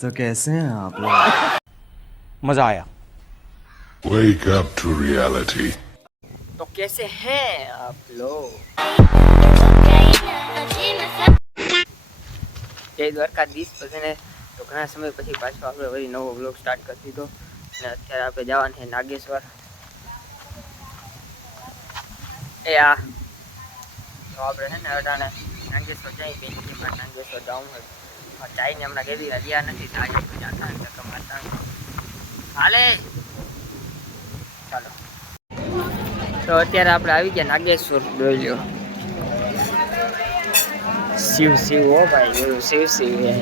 तो कैसे हैं आप लोग? मजा आया। Wake up to reality. तो कैसे हैं आप लोग? જય દ્વારકાધીશ બધાને. તો ઘણા સમય પછી પાછો આપણે વળી નવો વ્લોગ સ્ટાર્ટ કરી દીધો અને અત્યારે આપણે જવાનું છે નાગેશ્વર. આ તો આપણે છે ને અટાણે નાગેશ્વર જઈ બેંકમાં નાગેશ્વર જવું હોય. ચાઈને હમણાં ગેલી રહ્યા નથી આજે માતા હાલે ચાલો. તો અત્યારે આપણે આવી ગયા નાગેશ્વર. જોઈ શિવ શિવ હો ભાઈ, એવું શિવ શિવ હે.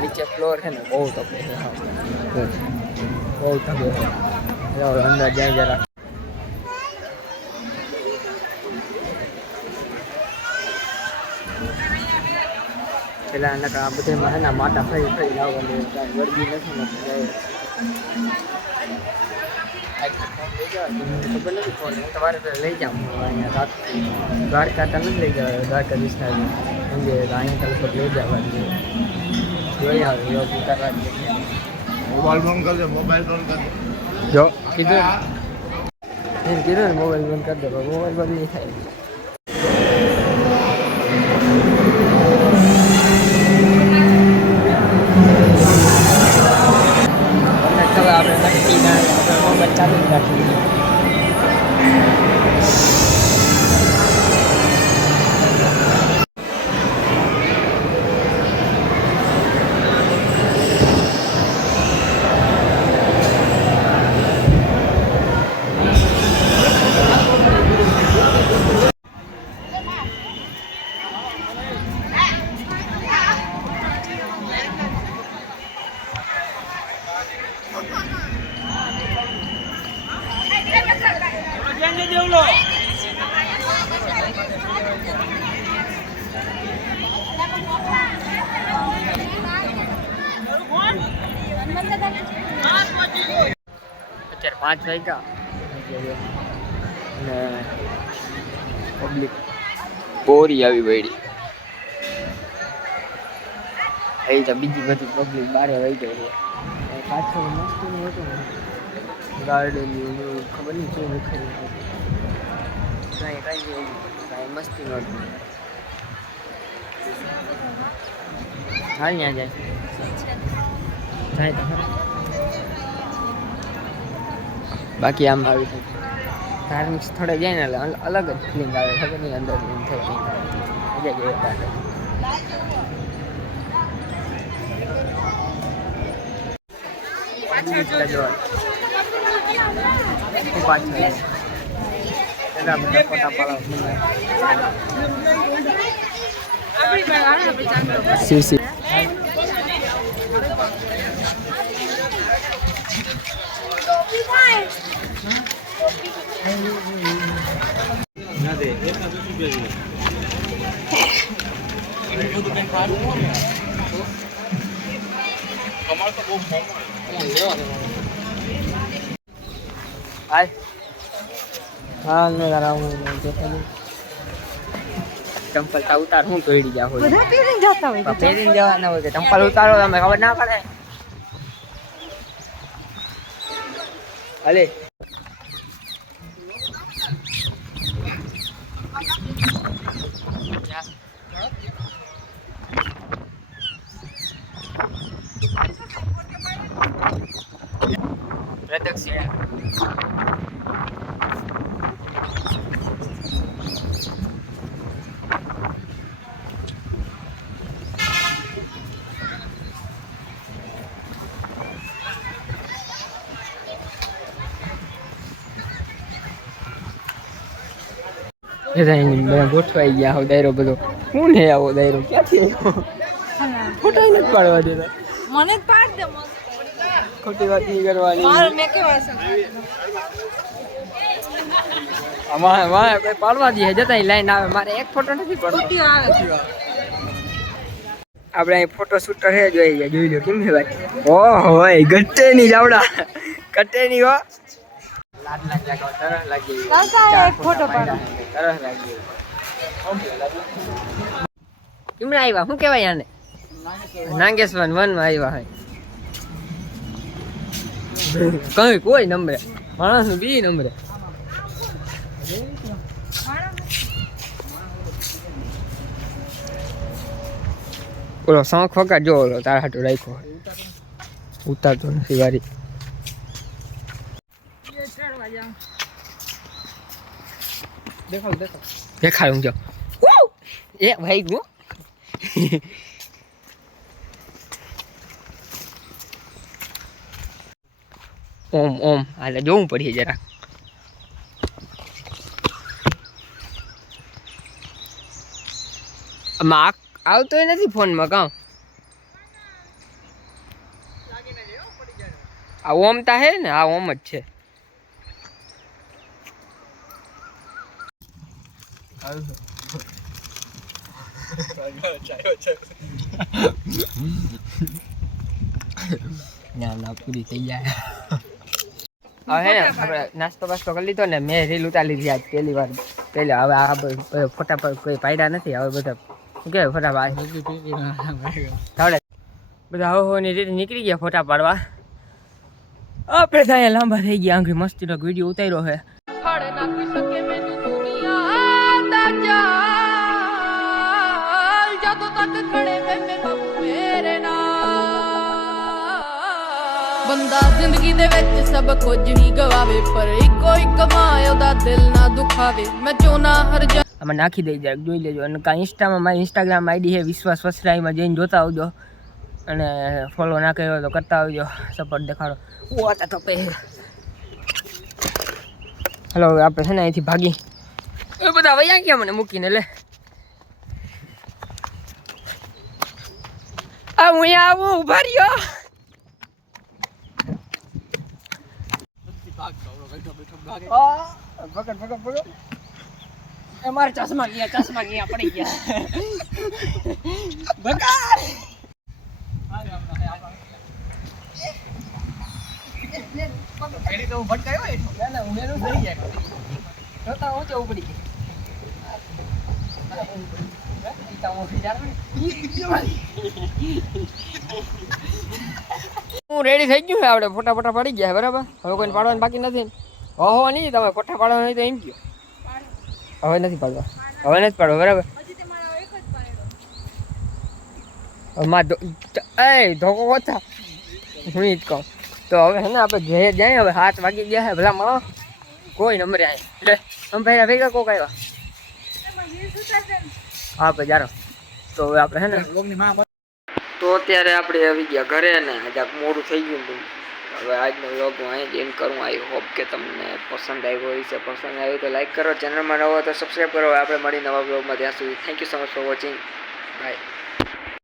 નીચે ફ્લોર છે ને બહુ તપે છે, બહુ તપે છે. અંદર જાય જરા પેલા આ બધામાં છે ને માટા ફરી ફરી લાવવાની ગરબી નથી ખબર નથી ફોન તમારે લઈ જાઉં અહીંયા રાત દ્વારકા તો નથી લઈ જવા દ્વારકા વિસ્તારમાં સમજે અહીંયા તરફ લઈ જવાની જોઈ આવે યોગ ઉતારવા मोबाइल फोन कर दे, मोबाइल फोन कर दे। જો કીધું એમ કીધું ને મોબાઈલ બંધ કરી દે, મોબાઈલ બંધ નહીં થાય. આપણે નક્કી ના મોબાઈલ ચાલુ જ રાખીએ. અત્યારે 5 વાગ્યા અને પબ્લિક બોરી આવી પડી. એ તો બીજી બધી પબ્લિક બારે વહી ગઈ. પાછળ મસ્તીનું હતું ને ગાર્ડન ખબર નહીં શું લખેલું કાંઈ કાંઈ મસ્તીનું હતું. હાલ ત્યાં જાય તો બાકી આમ આવી ધાર્મિક સ્થળે જાય ને એટલે અલગ જ ફિલિંગ આવે. ખબર નહીં અંદર થઈ મજા જોઈએ. શિવ શિવ ચંપલ તા ઉતાર હું પહેરી જા હોય બધા પહેરીને જતા હોય પહેરીને જવાના હોય કે ચંપલ ઉતારો તમે ખબર ના પડે. હાલે પ્રદક્ષિણા ગોઠવાઈ ગયા હો. દાયરો બધો શું ને આવો દાયરો ક્યાંથી આવ્યો? ફોટા નથી પાડવા દેતા. મને જ પાડ દે. ખોટી વાત નહીં કરવાની. મેં કેવા આમાં પાડવા દે જતા લાઈન આવે. મારે એક ફોટો નથી પડતો. આપણે અહીં ફોટો શૂટર છે જોઈ લો કેમ છે ભાઈ ઓહો ભાઈ ગટ્ટેની જાવડા ગટ્ટેની હો લાડ લાગ્યા તરસ લાગી એક ફોટો પાડો તરસ લાગી કેમણે આવ્યા શું કહેવાય આને નાગેશ્વર વનમાં આવ્યા હોય કઈ કોઈ નંબરે માણસનું બી નંબરે ઓલો શોખ વખત જો ઓલો તારા હાટું રાખ્યો ઉતારતો નથી વારી દેખાડું જો એ ભાઈ ગો ઓમ ઓમ હાલે જોવું પડીએ જરા આમાં આવતોય નથી ફોનમાં કાં આ ઓમ તા હે ને આ ઓમ જ છે ના પૂરી થઈ જાય હવે હે ને આપણે નાસ્તો બાસ્તો કરી લીધો ને મેં રીલ ઉતારી લીધી આજ પહેલી વાર હવે આ ફોટા પર કોઈ પાડ્યા નથી હવે બધા શું કહેવાય ફોટા પાડે બધા હવાની રીતે નીકળી ગયા ફોટા પાડવા આપણે ત્યાં લાંબા થઈ ગયા આંગળી મસ્તીનો વિડીયો ઉતાર્યો છે ਬੰਦਾ ਜ਼ਿੰਦਗੀ ਦੇ ਵਿੱਚ ਸਭ ਕੁਝ ਹੀ ਗਵਾਵੇ ਪਰ ਇੱਕੋ ਇੱਕ ਮਾਂ ਉਹਦਾ ਦਿਲ ਨਾ ਦੁਖਾਵੇ ਮੈਂ ਚਾਹੁੰਨਾ ਹਰ આમાં નાખી દઈ જરાક જોઈ લેજો અને કાં ઇન્સ્ટામાં મારી ઇન્સ્ટાગ્રામ આઈડી છે વિશ્વાસ વસરાઈમાં જઈને જોતા આવજો અને ફોલો ના કર્યો તો કરતા આવજો સપોર્ટ દેખાડો ઓતા તો પે હલો હવે આપણે છે ને અહીંથી ભાગી એ બધા વયા ગયા મને મૂકીને લે આ હું આવું ઉભા રહ્યો પકડ મારા ચશ્મા ગયા પડી ગયા ભગાડ પેલી તો ભટકાયો એટલો ના ઉમેરું થઈ જાય જોતા હું તો ઉપડી હું રેડી થઈ ગયું આપણે ફોટા પડી ગયા બરાબર હવે કોઈને પાડવાનું બાકી નથી ઓહો નહીં તમે ફોટા પાડવા નહીં તો એમ કહો હવે નથી પાડવા બરાબર ધોકો ઓછા હું જ કહું તો હવે હે ને આપણે ઘેર જાય હવે 7 વાગી ગયા છે ભલા માં કોઈ નંબરે આવે એટલે અમે ભાઈ ભેગા કોક આવ્યા હા ભાઈ જારો તો હવે આપણે હે ને તો અત્યારે આપણે આવી ગયા ઘરે ને જરાક મોડું થઈ ગયું હતું હવે આજનો વ્લોગ હું અહીં જ એન્ડ કરું આઈ હોપ કે તમને પસંદ આવ્યો હોય છે પસંદ આવ્યો તો લાઈક કરો ચેનલમાં નવો તો સબસ્ક્રાઈબ કરો આપણે મળી નવા વ્લોગમાં ત્યાં સુધી thank you so much for watching bye